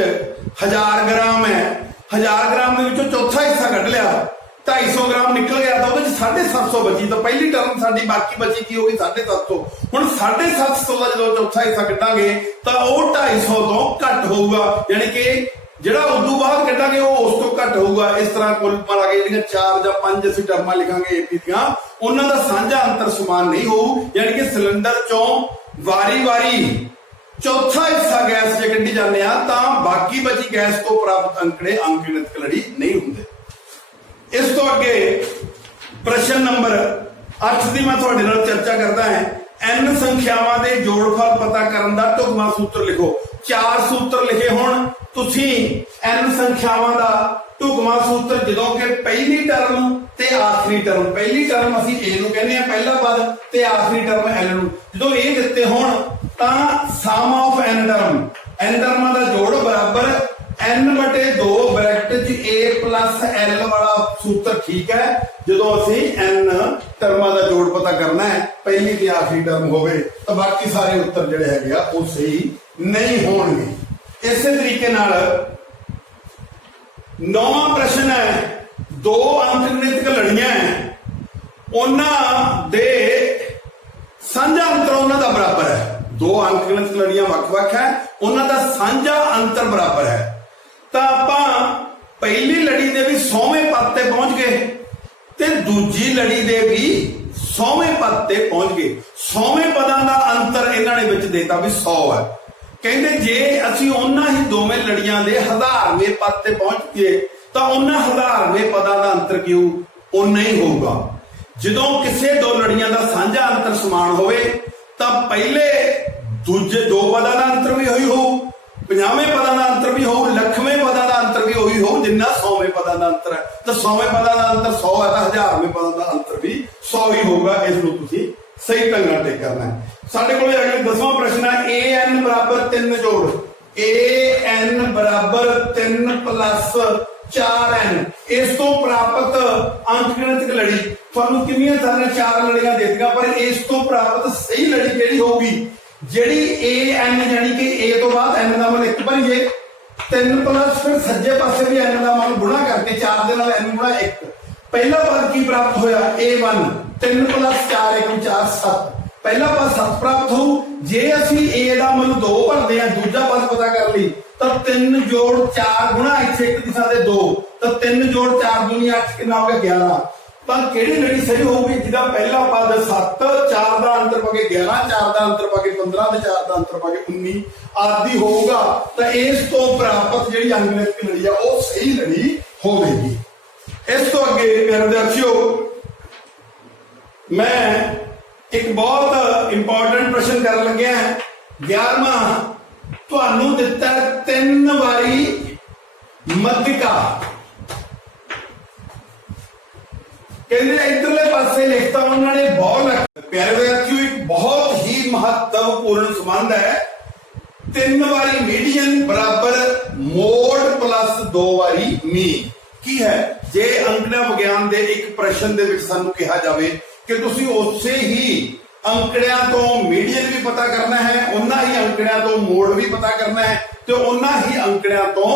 1000 ਗ੍ਰਾਮ ਹੈ, 1000 ਗ੍ਰਾਮ ਦੇ ਵਿੱਚੋਂ ਚੌਥਾ ਹਿੱਸਾ ਕੱਢ ਲਿਆ 250 ग्राम निकल गया तो 750 बची, तो पहली टर्म साडी बाकी बची की होगी 750। हुण 750 का जो चौथा हिस्सा कटांगे तो वह 250 तो घट होगा, यानी कि ਜਿਹੜਾ उदू बाद कटांगे वो उस तो घट होगा। इस तरह कुल मिला के ਜਿਹੜੀਆਂ 4 ਜਾਂ 5 ਅਸੀਂ ਟਰਮਾਂ ਲਿਖਾਂਗੇ ਏਪੀ ਦੀਆਂ, ਉਹਨਾਂ ਦਾ ਸਾਂਝਾ ਅੰਤਰ ਸਮਾਨ ਨਹੀਂ ਹੋਊ, यानी कि सिलेंडर चों वारी-वारी चौथा हिस्सा गैस जे कड्ढी जाने आ तां बाकी बची गैस तो प्राप्त अंकड़े अंकगणित लड़ी नहीं हुंदे। इस तो अगे प्रश्न नंबर 8 ਦੀ मैं ਤੁਹਾਡੇ ਨਾਲ चर्चा करदा है। n संख्यावां दे जोड़फल पता करन दा ढुकवां सूत्र लिखो। 4 सूत्र लिखे होण ਤੁਸੀਂ n ਸੰਖਿਆਵਾਂ ਦਾ ਢੁਕਵਾਂ ਸੂਤਰ ਜਦੋਂ ਕਿ ਪਹਿਲੀ ਟਰਮ ਤੇ ਆਖਰੀ ਟਰਮ, ਪਹਿਲੀ ਟਰਮ ਅਸੀਂ a ਨੂੰ ਕਹਿੰਦੇ ਆ ਪਹਿਲਾ ਪਦ ਤੇ ਆਖਰੀ ਟਰਮ l ਨੂੰ, ਜਦੋਂ ਇਹ ਦਿੱਤੇ ਹੋਣ ਤਾਂ ਸਮ ਆਫ n ਟਰਮਾਂ ਦਾ ਜੋੜ ਬਰਾਬਰ n/2 ਬ੍ਰੈਕਟ 'ਚ a + l ਵਾਲਾ ਸੂਤਰ ਠੀਕ ਹੈ ਜਦੋਂ ਅਸੀਂ n ਟਰਮਾਂ ਦਾ ਜੋੜ ਪਤਾ ਕਰਨਾ ਹੈ, ਪਹਿਲੀ ਤੇ ਆਖਰੀ ਟਰਮ ਹੋਵੇ ਤਾਂ ਬਾਕੀ ਸਾਰੇ ਉੱਤਰ ਜਿਹੜੇ ਹੈਗੇ ਆ ਉਹ ਸਹੀ नहीं होंगे। इस तरीके नाल 9वां प्रश्न है, 2 अंकगणितक लड़ियां है, उन्हां दे साझा अंतर उन्हां दा बराबर है। 2 अंकगणितक लड़ियां वख-वख है, उन्हां दा साझा अंतर बराबर है। तां आपां पहली लड़ी दे भी 100वें पद ते पहुंच गए ते दूजी लड़ी दे भी 100वें पद ते पहुंच गए। 100वें पदां दा अंतर इन्हां ने विच देता भी 100 है। ਕਹਿੰਦੇ ਜੇ ਅਸੀਂ ਉਹਨਾਂ ਹੀ ਦੋਵੇਂ ਲੜੀਆਂ ਦੇ 1000ਵੇਂ ਪਦ ਤੇ ਪਹੁੰਚ ਗਏ ਤਾਂ ਉਹਨਾਂ 1000ਵੇਂ ਪਦਾਂ ਦਾ ਅੰਤਰ ਕਿਉਂ ਉਨਾ ਹੀ ਹੋਊਗਾ। ਜਦੋਂ ਕਿਸੇ ਦੋ ਲੜੀਆਂ ਦਾ ਸਾਂਝਾ ਅੰਤਰ ਸਮਾਨ ਹੋਵੇ ਤਾਂ ਪਹਿਲੇ ਦੂਜੇ ਦੋ ਪਦਾਂ ਦਾ ਅੰਤਰ ਵੀ ਉਹੀ ਹੋਊ, 50ਵੇਂ ਪਦਾਂ ਦਾ ਅੰਤਰ ਵੀ ਹੋਊ, ਲੱਖਵੇਂ ਪਦਾਂ ਦਾ ਅੰਤਰ ਵੀ ਉਹੀ ਹੋਊ ਜਿੰਨਾ 100ਵੇਂ ਪਦਾਂ ਦਾ ਅੰਤਰ ਹੈ। ਤਾਂ 100ਵੇਂ ਪਦਾਂ ਦਾ ਅੰਤਰ 100 ਹੈ ਤਾਂ 1000ਵੇਂ ਪਦਾਂ ਦਾ ਅੰਤਰ ਵੀ 100 ਹੀ ਹੋਊਗਾ। ਇਸ ਨੂੰ ਤੁਸੀਂ सही ढंग नाल टिक करना है। साडे कोल अगले 10वां प्रश्न है, an बराबर 3 जोड़ an बराबर 3 + 4n इस तो प्राप्त अंकगणितक लड़ी तुहानू कितनियां सारियां 4 लड़ियां देतियां, पर इस तो प्राप्त सही लड़ी किहड़ी होगी जिहड़ी an यानी कि a तो बाद n दा मान 1 भरीए 3 प्लस फिर सज्जे पासे भी n दा मान गुणा करके 4 दे नाल n गुणा 1, पहला पद की प्राप्त होया a1 3 + 4 = 4 7, पहला पद 7 प्राप्त हो। जे असी a दा मान 2 भरदे आ दूजा पद पता कर ली तो 3 जोड़ 4 गुणा इत्थे 1 दिशा दे 2 तो 3 जोड़ 4 दूनी 8 कितना हो गया 11। तो केड़ी लड़ी सही होगी जिहदा पहला पद 7 4 दा अंतर पा के 11 4 दा अंतर पा के 15 ते 4 दा अंतर पा के 19 आदि होगा। तो इस तो प्राप्त जिहड़ी अंकगणितक लड़ी आ वो सही लड़ी होगी। इस तो अगे मेरे विद्यार्थियों मैं एक बहुत इंपॉर्टेंट प्रश्न कर लगे हैं। 11वां तुहानू दिता 3 वारी मध्यिका, कहते इधरले पासे लिखता उन्होंने बहुत प्यारे विद्यार्थियों एक बहुत ही महत्वपूर्ण संबंध है। 3 वारी मीडियन बराबर मोड प्लस 2 वारी मीन की है। जे अंकड़ा विज्ञान दे एक प्रश्न दे विच सानू कहा जावे कि तुसी उसे ही अंकड़ियां तो मीडियन भी पता करना है, उन्ना ही अंकड़ियां तो मोड भी पता करना है, तो उन्ना ही अंकड़ियां तो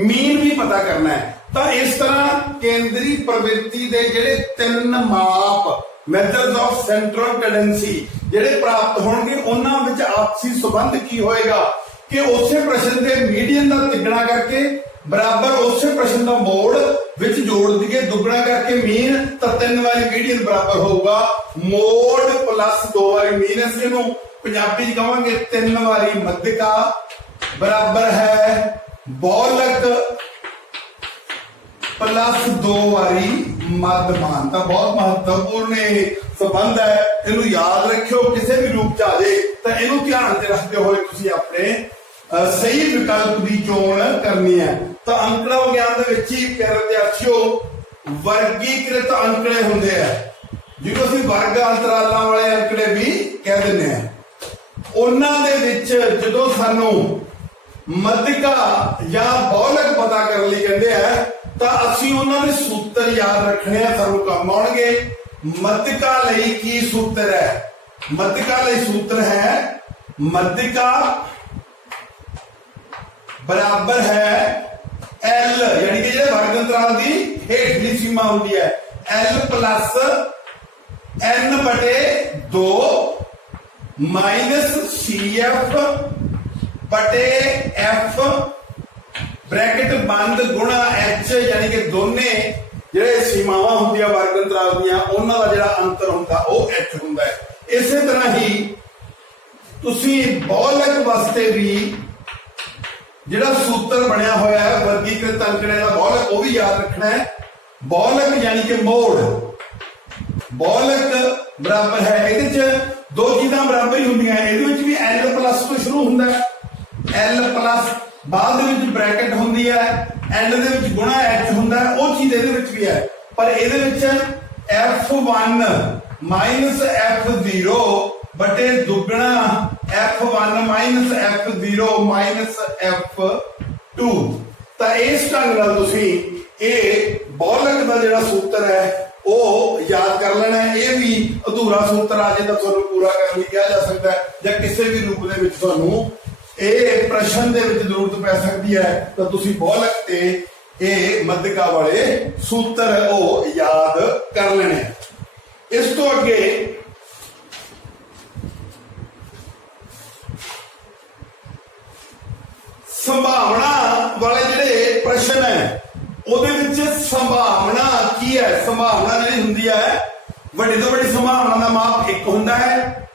मीन भी पता करना है। तो इस तरह केंद्री प्रवृत्ति दे जेडे 3 माप मेथड्स ऑफ सेंट्रल टेंडेंसी जेडे प्राप्त होणगे उन्हां विच आपसी संबंध की होएगा कि उसे प्रश्न दे मीडियन दा तिगुना करके बराबर उसे प्रश्न का मोड़ विच जोड़ दिए दुगना करके मीन, तो 3 वारी मीडियन बराबर होगा मोड़ प्लस 2 वारी मीन। इसनू पंजाबी कहांगे 3 वारी मध्यिका बराबर है बहुलक प्लस 2 वारी मध्यमान। तो बहुत महत्वपूर्ण संबंध है, इनू याद रखियो किसी भी रूप च आ जाए तो इनू ध्यान च रखते हुए तुसीं अपने सही विकल्प की चोण करनी है। तो अंकड़ा विज्ञान दे विच ही प्यारे विद्यार्थियों वर्गीकृत अंकड़े हुंदे हैं जिन्हों असीं वर्ग अंतरालां वाले अंकड़े भी कह दिंदे हैं। उन्हां दे विच जदों सानू मध्यिका या बहुलक पता करन लई कहंदे आ तो असीं उन्हां दे सूत्र याद रखने आ, सानू काम आउणगे। मध्यिका लई की सूत्र है? मध्यिका लई सूत्र है मध्यिका बराबर है L यानी कि वर्ग अंतराल की ਹੇਠਲੀ ਸੀਮਾ ਹੁੰਦੀ ਹੈ L plus N ਬਟੇ 2 minus CF बटे F ब्रैकेट बंद गुणा H, यानी कि दोने ਜਿਹੜੇ ਸੀਮਾਵਾਂ ਹੁੰਦੀਆਂ ਵਰਗ ਅੰਤਰਾਲ ਦੀਆਂ ਉਹਨਾਂ ਦਾ ਜਿਹੜਾ ਅੰਤਰ ਹੁੰਦਾ ਉਹ H ਹੁੰਦਾ ਹੈ। ਇਸੇ ਤਰ੍ਹਾਂ ਹੀ ਤੁਸੀਂ ਬਹੁਲਕ ਵਾਸਤੇ ਵੀ ਜਿਹੜਾ ਸੂਤਰ ਬਣਿਆ ਹੋਇਆ ਹੈ ਵਰਗੀਕ੍ਰਿਤ ਅੰਕੜੇ ਦਾ ਬਹੁਲਕ ਉਹ ਵੀ ਯਾਦ ਰੱਖਣਾ ਹੈ। ਬਹੁਲਕ ਯਾਨੀ ਕਿ ਮੋੜ ਬਹੁਲਕ ਬਰਾਬਰ ਹੈ, ਇਹਦੇ ਚ ਦੋ ਚੀਜ਼ਾਂ ਬਰਾਬਰ ਹੀ ਹੁੰਦੀਆਂ, ਇਹਦੇ ਵਿੱਚ ਵੀ L ਪਲੱਸ ਤੋਂ ਸ਼ੁਰੂ ਹੁੰਦਾ ਹੈ, L ਪਲੱਸ ਬਾਅਦ ਦੇ ਵਿੱਚ ਬ੍ਰੈਕਟ ਹੁੰਦੀ ਹੈ, ਐਂਡ ਦੇ ਵਿੱਚ ਗੁਣਾ H ਹੁੰਦਾ ਹੈ, ਉਹ ਚੀਜ਼ ਇਹਦੇ ਵਿੱਚ ਵੀ ਹੈ। ਪਰ ਇਹਦੇ ਵਿੱਚ F1 ਮਾਈਨਸ F0 ਬਟੇ ਦੁੱਗਣਾ F1 minus F0 minus F2। ਤਾਂ ਇਸ ਢੰਗ ਨਾਲ ਤੁਸੀਂ ਇਹ ਬਹੁਲਕ ਦਾ ਜਿਹੜਾ ਸੂਤਰ ਹੈ ਉਹ ਯਾਦ ਕਰ ਲੈਣਾ ਹੈ। ਇਹ ਵੀ ਅਧੂਰਾ ਸੂਤਰ ਆ ਜੇ ਤਾਂ ਤੁਹਾਨੂੰ ਪੂਰਾ ਕਰਨ ਲਈ ਕਿਹਾ ਜਾ ਸਕਦਾ ਹੈ, ਜਾਂ ਕਿਸੇ ਵੀ ਰੂਪ ਦੇ ਵਿੱਚ ਤੁਹਾਨੂੰ ਇਹ ਪ੍ਰਸ਼ਨ ਦੇ ਵਿੱਚ ਜ਼ਰੂਰਤ ਪੈ ਸਕਦੀ ਹੈ ਤਾਂ ਤੁਸੀਂ ਬਹੁਲਕ ਤੇ ਇਹ ਮੱਧਿਕਾ ਵਾਲੇ ਸੂਤਰ ਉਹ ਯਾਦ ਕਰ ਲੈਣੇ। ਇਸ ਤੋਂ ਅੱਗੇ ਸੰਭਾਵਨਾ ਵਾਲੇ ਜਿਹੜੇ ਪ੍ਰਸ਼ਨ ਹੈ ਉਹਦੇ ਵਿੱਚ ਸੰਭਾਵਨਾ ਕੀ ਹੈ? ਸੰਭਾਵਨਾ ਜਿਹੜੀ ਹੁੰਦੀ ਹੈ ਵੱਡੀ ਤੋਂ ਵੱਡੀ ਸੰਭਾਵਨਾ ਦਾ ਮਾਪ 1 ਹੁੰਦਾ ਹੈ।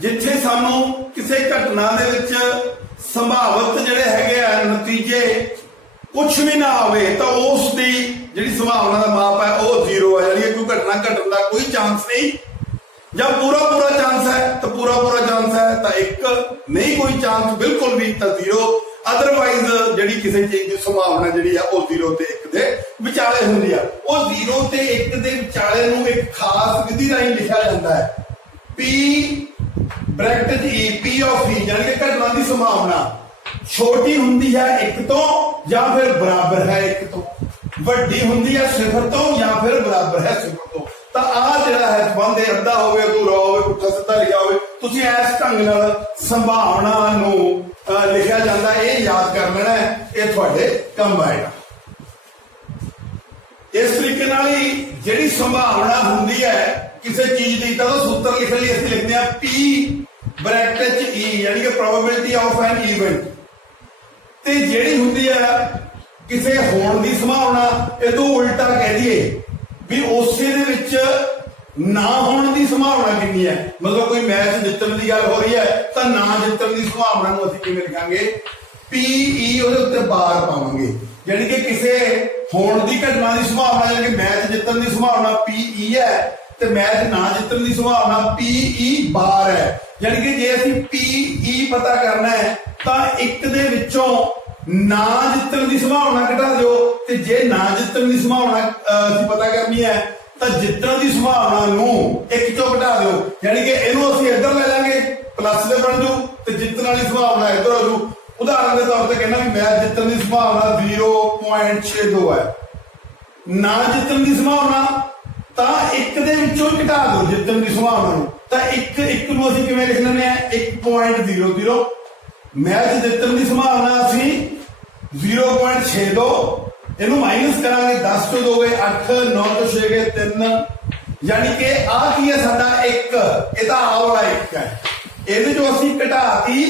ਜਿੱਥੇ ਸਾਨੂੰ ਕਿਸੇ ਘਟਨਾ ਦੇ ਵਿੱਚ ਸੰਭਾਵਿਤ ਜਿਹੜੇ ਹੈਗੇ ਆ ਨਤੀਜੇ ਕੁਝ ਵੀ ਨਾ ਹੋਵੇ ਤਾਂ ਉਸ ਦੀ ਜਿਹੜੀ ਸੰਭਾਵਨਾ ਦਾ ਮਾਪ ਹੈ ਉਹ 0 ਹੈ, ਯਾਨੀ ਕੋਈ ਘਟਨਾ ਘਟਣ ਦਾ ਕੋਈ ਚਾਂਸ ਨਹੀਂ। ਜਾਂ ਪੂਰਾ ਚਾਂਸ ਹੈ ਤਾਂ ਪੂਰਾ ਚਾਂਸ ਹੈ ਤਾਂ 1, ਨਹੀਂ ਕੋਈ ਚਾਂਸ ਬਿਲਕੁਲ ਵੀ ਤਾਂ 0। ਅਦਰਵਾਈਜ਼ ਜਿਹੜੀ ਕਿਸੇ ਚੀਜ਼ ਦੀ ਸੰਭਾਵਨਾ ਜਿਹੜੀ ਆ ਉਹ 0 ਤੇ 1 ਦੇ ਵਿਚਾਲੇ ਹੁੰਦੀ ਆ। ਉਹ 0 ਤੇ 1 ਦੇ ਵਿਚਾਲੇ ਨੂੰ ਇੱਕ ਖਾਸ ਵਿਧੀ ਰਾਹੀਂ ਲਿਖਿਆ ਜਾਂਦਾ ਹੈ, P bracket E, P of E, ਯਾਨੀ ਕਿ ਘਟਨਾ ਦੀ ਸੰਭਾਵਨਾ ਛੋਟੀ ਹੁੰਦੀ ਹੈ 1 ਤੋਂ ਜਾਂ ਫਿਰ ਬਰਾਬਰ ਹੈ 1 ਤੋਂ, ਵੱਡੀ ਹੁੰਦੀ ਹੈ 0 ਤੋਂ ਜਾਂ ਫਿਰ ਬਰਾਬਰ ਹੈ 0 ਤੋਂ। ਤਾਂ ਆਹ ਜਿਹੜਾ ਹੈ ਸੰਬੰਧ ਅੱਧਾ ਹੋਵੇ, ਅਧੂਰਾ ਹੋਵੇ, ਪੁੱਠਾ ਸਿੱਧਾ ਲਿਖਿਆ ਹੋਵੇ, ਤੁਸੀਂ ਇਸ ਢੰਗ ਨਾਲ ਸੰਭਾਵਨਾ ਨੂੰ ਲਿਖਿਆ ਜਾਂਦਾ, ਇਹ ਯਾਦ ਕਰ ਲੈਣਾ ਹੈ, ਇਹ ਤੁਹਾਡੇ ਕੰਮ ਆਏਗਾ। ਇਸ ਤਰੀਕੇ ਨਾਲ ਹੀ ਜਿਹੜੀ ਸੰਭਾਵਨਾ ਹੁੰਦੀ ਹੈ ਕਿਸੇ ਚੀਜ਼ ਦੀ ਤਾਂ ਉਹ ਸੂਤਰ ਲਿਖਣ ਲਈ ਅਸੀਂ ਲਿਖਦੇ ਹਾਂ P ਬ੍ਰੈਕਟ ਚ E, ਯਾਨੀ ਕਿ ਪ੍ਰੋਬੇਬਿਲਿਟੀ ਆਫ ਐਨ ਇਵੈਂਟ। ਤੇ ਜਿਹੜੀ ਹੁੰਦੀ ਹੈ ਕਿਸੇ ਹੋਣ ਦੀ ਸੰਭਾਵਨਾ, ਇਹ ਤੋਂ ਉਲਟਾ ਕਹਿ ਦਈਏ ਵੀ ਉਸੇ ਦੇ ਵਿੱਚ ਨਾ ਹੋਣ ਦੀ ਸੰਭਾਵਨਾ ਕਿੰਨੀ ਹੈ। ਮਤਲਬ ਕੋਈ ਮੈਚ ਜਿੱਤਣ ਦੀ ਗੱਲ ਹੋ ਰਹੀ ਹੈ ਤਾਂ ਨਾ ਜਿੱਤਣ ਦੀ ਸੰਭਾਵਨਾ ਨੂੰ ਅਸੀਂ ਕਿਵੇਂ ਲਿਖਾਂਗੇ? PE, ਉਹਦੇ ਉੱਤੇ ਬਾਰ ਪਾਵਾਂਗੇ, ਯਾਨੀ ਕਿ ਕਿਸੇ ਹੋਣ ਦੀ ਘਟਨਾ ਦੀ ਸੰਭਾਵਨਾ, ਯਾਨੀ ਕਿ ਮੈਚ ਜਿੱਤਣ ਦੀ ਸੰਭਾਵਨਾ PE ਹੈ ਤੇ ਮੈਚ ਨਾ ਜਿੱਤਣ ਦੀ ਸੰਭਾਵਨਾ PE ਬਾਰ ਹੈ। ਯਾਨੀ ਕਿ ਜੇ ਅਸੀਂ PE ਪਤਾ ਕਰਨਾ ਹੈ ਤਾਂ 1 ਦੇ ਵਿੱਚੋਂ ਨਾ ਜਿੱਤਣ ਦੀ ਸੰਭਾਵਨਾ ਘਟਾ ਦਿਓ, ਤੇ ਜੇ ਨਾ ਜਿੱਤਣ ਦੀ ਸੰਭਾਵਨਾ ਅਸੀਂ ਪਤਾ ਕਰਨੀ ਹੈ ਤਾਂ ਜਿੱਤਣ ਦੀ ਸੰਭਾਵਨਾ ਨੂੰ 1 ਚੋਂ ਘਟਾ ਦਿਓ, ਯਾਨੀ ਕਿ ਇਹਨੂੰ ਅਸੀਂ ਇੱਧਰ ਲੈ ਲਾਂਗੇ, ਪਲੱਸ ਦੇ ਬਣ ਜੂ ਤੇ ਜਿੱਤਣ ਵਾਲੀ ਸੰਭਾਵਨਾ ਇੱਧਰ ਹੋ ਜੂ। ਉਦਾਹਰਨ ਦੇ ਤੌਰ ਤੇ ਕਹਿੰਦਾ ਵੀ ਮੈਚ ਜਿੱਤਣ ਦੀ ਸੰਭਾਵਨਾ 0.62 ਹੈ, ਨਾ ਜਿੱਤਣ ਦੀ ਸੰਭਾਵਨਾ ਤਾਂ 1 ਦੇ ਵਿੱਚੋਂ ਘਟਾ ਦਿਓ ਜਿੱਤਣ ਦੀ ਸੰਭਾਵਨਾ ਨੂੰ, ਤਾਂ 1 ਨੂੰ ਅਸੀਂ ਕਿਵੇਂ ਲਿਖ ਲੈਂਦੇ ਆ? 1.00। ਮੈਚ ਜਿੱਤਣ ਦੀ ਸੰਭਾਵਨਾ ਅਸੀਂ 0.62, ਇਹਨੂੰ ਮਾਈਨਸ ਕਰਾਂਗੇ, 10 ਤੋਂ 2 ਗਏ 8, 9 ਤੋਂ 6 ਗਏ 3, ਯਾਨੀ ਕਿ ਆਹ ਕੀ ਹੈ ਸਾਡਾ 1, ਇਹ ਤਾਂ ਆ ਵਾਲਾ 1 ਹੈ। ਇਹਦੇ ਚੋਂ ਅਸੀਂ ਘਟਾਤੀ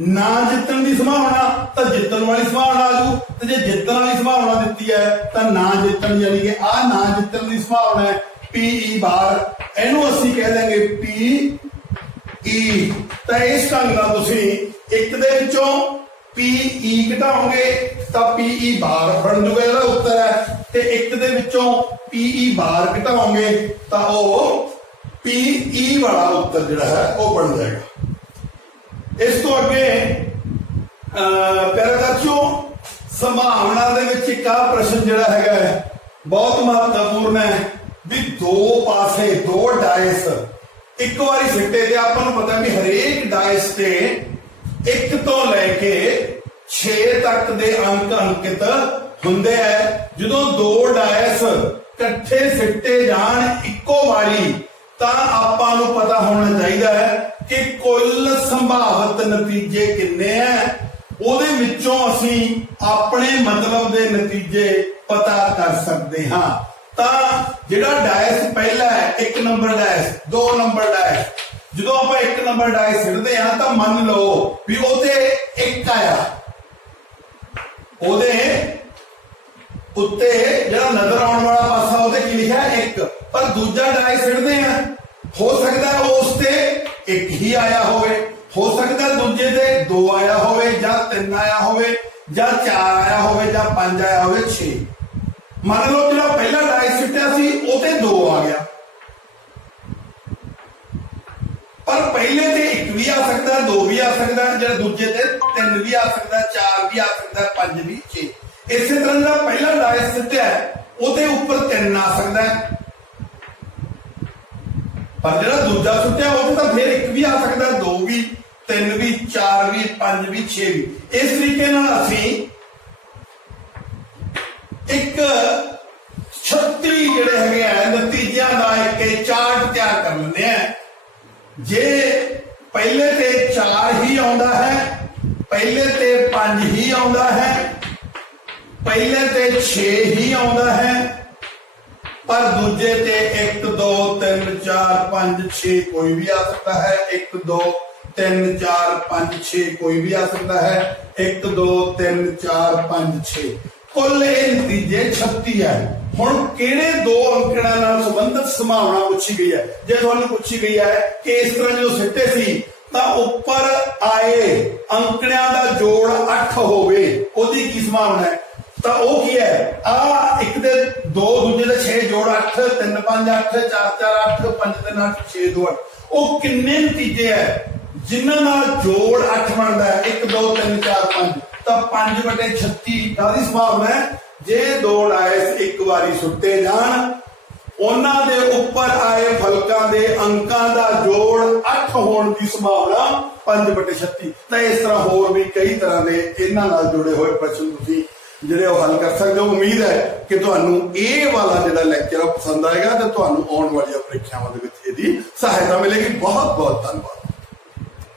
ਨਾ ਜਿੱਤਣ ਦੀ ਸੰਭਾਵਨਾ ਤਾਂ ਜਿੱਤਣ ਵਾਲੀ ਸੰਭਾਵਨਾ ਆ ਜੂ, ਤੇ ਜੇ ਜਿੱਤਣ ਵਾਲੀ ਸੰਭਾਵਨਾ ਦਿੱਤੀ ਹੈ ਤਾਂ ਨਾ ਜਿੱਤਣ, ਯਾਨੀ ਕਿ ਆਹ ਨਾ ਜਿੱਤਣ ਦੀ ਸੰਭਾਵਨਾ ਹੈ PE ਬਾਰ, ਇਹਨੂੰ ਅਸੀਂ ਕਹਿ ਦਾਂਗੇ PE। ਤਾਂ ਇਸ ਢੰਗ ਨਾਲ ਤੁਸੀਂ 1 ਦੇ ਵਿੱਚੋਂ PE ਘਟਾਓਗੇ ਤਾਂ PE ਬਾਰ ਬਣ ਜੂਗਾ ਜਿਹੜਾ ਉੱਤਰ ਹੈ, ਤੇ 1 ਦੇ ਵਿੱਚੋਂ PE ਬਾਰ ਘਟਾਓਗੇ ਤਾਂ ਉਹ PE ਵਾਲਾ ਉੱਤਰ ਜਿਹੜਾ ਹੈ ਉਹ ਬਣ ਜਾਏਗਾ। ਇਸ ਤੋਂ ਅੱਗੇ ਪਿਆਰੇ ਸਾਥੀਓ, ਸੰਭਾਵਨਾ ਦੇ ਵਿੱਚ ਇੱਕ ਆਹ ਪ੍ਰਸ਼ਨ ਜਿਹੜਾ ਹੈਗਾ ਹੈ ਬਹੁਤ ਮਹੱਤਵਪੂਰਨ ਹੈ ਵੀ ਦੋ ਪਾਸੇ, ਦੋ ਡਾਇਸ ਇੱਕ ਵਾਰੀ ਸਿੱਟੇ ਤੇ ਆਪਾਂ ਨੂੰ ਪਤਾ ਵੀ ਹਰੇਕ ਡਾਇਸ ਤੇ 1 ਤੋਂ ਲੈ ਕੇ 6 ਤੱਕ ਦੇ ਅੰਕ ਅੰਕਿਤ ਹੁੰਦੇ ਹੈ। ਜਦੋਂ ਦੋ ਡਾਇਸ ਇਕੱਠੇ ਸਿੱਟੇ ਜਾਣ ਇੱਕੋ ਵਾਰੀ ਤਾਂ ਆਪਾਂ ਨੂੰ ਪਤਾ ਹੋਣਾ ਚਾਹੀਦਾ ਹੈ ਕਿ ਕੁੱਲ ਸੰਭਾਵਿਤ ਨਤੀਜੇ ਕਿੰਨੇ ਹੈ ਉਹਦੇ ਵਿੱਚੋਂ ਅਸੀਂ ਆਪਣੇ ਮਤਲਬ ਦੇ ਨਤੀਜੇ ਪਤਾ ਕਰ ਸਕਦੇ ਹਾਂ। ਤਾਂ ਜਿਹੜਾ ਡਾਇਸ ਪਹਿਲਾ ਹੈ 1 ਨੰਬਰ ਡਾਇਸ 2 ਨੰਬਰ ਡਾਇਸ, ਜਦੋਂ ਆਪਾਂ 1 ਨੰਬਰ ਡਾਇਸ ਸਿੱਟਦੇ ਹਾਂ ਤਾਂ ਮੰਨ ਲਓ ਵੀ ਉਹਤੇ 1 ਆਇਆ, ਉਹਦੇ ਉੱਤੇ ਜਿਹੜਾ ਨਜ਼ਰ ਆਉਣ ਵਾਲਾ ਪਾਸਾ ਉਹਦੇ ਕੀ ਲਿਖਿਆ 1, ਪਰ ਦੂਜਾ ਡਾਇਸ ਸਿੱਟਦੇ ਆ ਹੋ ਸਕਦਾ ਉਸ ਤੇ 1 ਹੀ ਆਇਆ ਹੋਵੇ, ਹੋ ਸਕਦਾ ਦੂਜੇ ਤੇ 2 ਆਇਆ ਹੋਵੇ ਜਾਂ 3 ਆਇਆ ਹੋਵੇ ਜਾਂ 4 ਆਇਆ ਹੋਵੇ ਜਾਂ 5 ਆਇਆ ਹੋਵੇ 6। ਮੰਨ ਲਓ ਜਿਹੜਾ ਪਹਿਲਾ ਡਾਇਸ ਸਿੱਟਿਆ ਸੀ ਉਹ ਤੇ 2 ਆ ਗਿਆ, ਪਰ ਪਹਿਲੇ ਤੇ 1 ਵੀ ਆ ਸਕਦਾ, 2 ਵੀ ਆ ਸਕਦਾ, ਜਿਹੜਾ ਦੂਜੇ ਤੇ 3 ਵੀ ਆ ਸਕਦਾ, 4 ਵੀ ਆ ਸਕਦਾ, 5 ਵੀ 6। ਇਸੇ ਤਰ੍ਹਾਂ ਜਿਹੜਾ ਪਹਿਲਾ ਡਾਇਸ ਸਿੱਟਿਆ ਉਹਦੇ ਉੱਪਰ 3 ਆ ਸਕਦਾ, ਪਰ ਜਿਹੜਾ ਦੂਜਾ ਸੁੱਟਿਆ ਉਹ ਤਾਂ ਫਿਰ 1 ਵੀ ਆ ਸਕਦਾ, 2 ਵੀ, 3 ਵੀ, 4 ਵੀ, 5 ਵੀ, 6 ਵੀ। ਇਸ ਤਰੀਕੇ ਨਾਲ ਅਸੀਂ ਇੱਕ 36 ਜਿਹੜੇ ਹੈਗੇ ਆ ਨਤੀਜਿਆਂ ਦਾ ਇੱਕ ਚਾਰਟ ਤਿਆਰ ਕਰ ਲੈਂਦੇ ਆ। ਜੇ ਪਹਿਲੇ ਤੇ 4 ਹੀ ਆਉਂਦਾ ਹੈ, ਪਹਿਲੇ ਤੇ 5 ਹੀ ਆਉਂਦਾ ਹੈ, ਪਹਿਲੇ ਤੇ 6 ਹੀ ਆਉਂਦਾ ਹੈ, पर दूजे ते 1 2 3 4 5 6 कोई भी आ सकता है, 1 2 3 4 5 6 कोई भी आ सकता है, 1 2 3 4 5 6 कुल नतीजे 36 है। हुण किहड़े 2 अंकड़ां नाल संबंधित संभावना पूछी गई है। जे तुहानूं पूछी गई है कि इस तरह जो सिੱਟੇ सी तां उपर आए अंकड़िਆਂ ਦਾ जोड़ 8 होवे, ओदी की संभावना है? ਤਾਂ ਉਹ ਕੀ ਹੈ, ਆ 1 ਦੇ 2 ਦੂਜੇ ਦੇ 6 ਜੋੜ 8 3 5 8 4 4 8 5 3 8 6 2 8। ਉਹ ਕਿੰਨੇ ਨਤੀਜੇ ਹੈ ਜਿਨ੍ਹਾਂ ਨਾਲ ਜੋੜ 8 ਬਣਦਾ ਹੈ? 1 2 3 4 5, ਤਾਂ 5/36 ਕਾਹਦੀ ਸੰਭਾਵਨਾ ਹੈ? ਜੇ 2 ਡਾਇਸ ਇੱਕ ਵਾਰੀ ਸੁੱਟੇ ਜਾਣ, ਉਹਨਾਂ ਦੇ ਉੱਪਰ ਆਏ ਫਲਕਾਂ ਦੇ ਅੰਕਾਂ ਦਾ ਜੋੜ 8 ਹੋਣ ਦੀ ਸੰਭਾਵਨਾ 5/36। ਤਾਂ ਇਸ ਤਰ੍ਹਾਂ ਹੋਰ ਵੀ ਕਈ ਤਰ੍ਹਾਂ ਦੇ ਇਹਨਾਂ ਨਾਲ ਜੁੜੇ ਹੋਏ ਪ੍ਰਸ਼ਨ ਤੁਸੀਂ ਜਿਹੜੇ ਉਹ ਹੱਲ ਕਰ ਸਕਦੇ ਹੋ। ਉਮੀਦ ਹੈ ਕਿ ਤੁਹਾਨੂੰ ਇਹ ਵਾਲਾ ਜਿਹੜਾ ਲੈਕਚਰ ਪਸੰਦ ਆਏਗਾ ਤੇ ਤੁਹਾਨੂੰ ਆਉਣ ਵਾਲੀਆਂ ਪ੍ਰੀਖਿਆਵਾਂ ਦੇ ਵਿੱਚ ਇਹਦੀ ਸਹਾਇਤਾ ਮਿਲੇਗੀ। ਬਹੁਤ ਬਹੁਤ ਧੰਨਵਾਦ।